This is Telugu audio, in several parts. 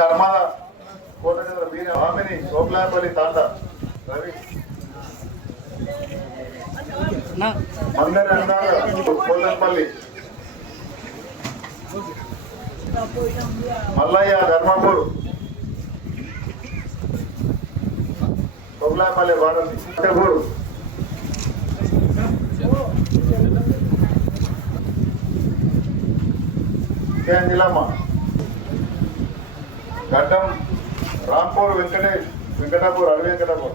నర్మదా కోటచంద్ర వీర హామిని సోప్లాపల్లి తాండ రవి మందరి కోటంపల్లి మల్లయ్య ధర్మపూర్ సోప్లాపల్లి భారతి ఫతేపూర్ జిల్లమ్మ గడ్డం రాంపూర్ వెంకటేష్ వెంకటాపూర్ అడవి వెంకటాపూర్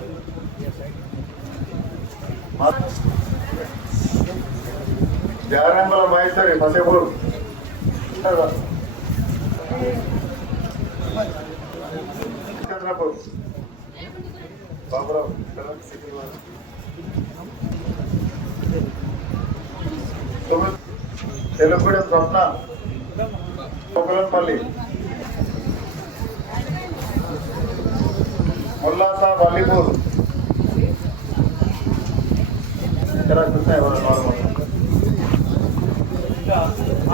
జారంబల మహేశ్వరి ఫతేపూర్ చంద్రపూర్ బాబురావు తెలుగుగూడెం స్వప్న పొగలంపల్లి ముల్లాసా వాలీపూర్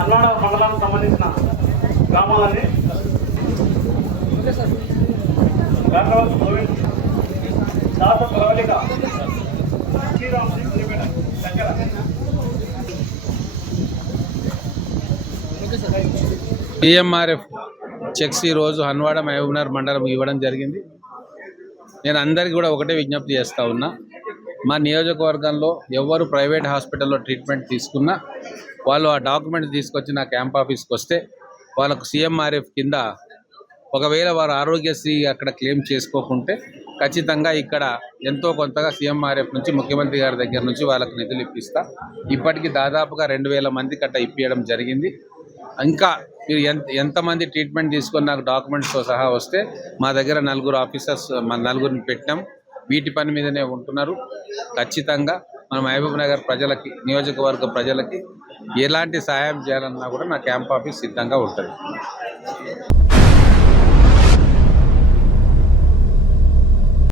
అన్నాడ మండలానికి సంబంధించిన గ్రామాలని గోవింద్ దాస ప్రవళిక దగ్గర పిఎంఆర్ఎఫ్ చెక్స్ ఈరోజు హన్వాడ మహబూబ్నగర్ మండలం ఇవ్వడం జరిగింది. నేను అందరికీ కూడా ఒకటే విజ్ఞప్తి చేస్తూ ఉన్నా, మా నియోజకవర్గంలో ఎవరు ప్రైవేట్ హాస్పిటల్లో ట్రీట్మెంట్ తీసుకున్నా వాళ్ళు ఆ డాక్యుమెంట్స్ తీసుకొచ్చి నా క్యాంప్ ఆఫీస్కి వస్తే వాళ్ళకు సిఎంఆర్ఎఫ్ కింద ఒకవేళ వారు ఆరోగ్యశ్రీ అక్కడ క్లెయిమ్ చేసుకోకుంటే ఖచ్చితంగా ఇక్కడ ఎంతో కొంతగా సిఎంఆర్ఎఫ్ నుంచి ముఖ్యమంత్రి గారి దగ్గర నుంచి వాళ్ళకు నిధులు ఇప్పిస్తా. ఇప్పటికీ దాదాపుగా 2000 మంది కట్ట ఇప్పించడం జరిగింది. ఇంకా మీరు ఎంతమంది ట్రీట్మెంట్ తీసుకొని నాకు డాక్యుమెంట్స్తో సహా వస్తే మా దగ్గర 4 ఆఫీసర్స్ నలుగురిని పెట్టినాం. వీటి పని మీదనే ఉంటున్నారు. ఖచ్చితంగా మన మహబూబ్ నగర్ ప్రజలకి, నియోజకవర్గ ప్రజలకి ఎలాంటి సహాయం చేయాలన్నా కూడా నా క్యాంప్ ఆఫీస్ సిద్ధంగా ఉంటుంది.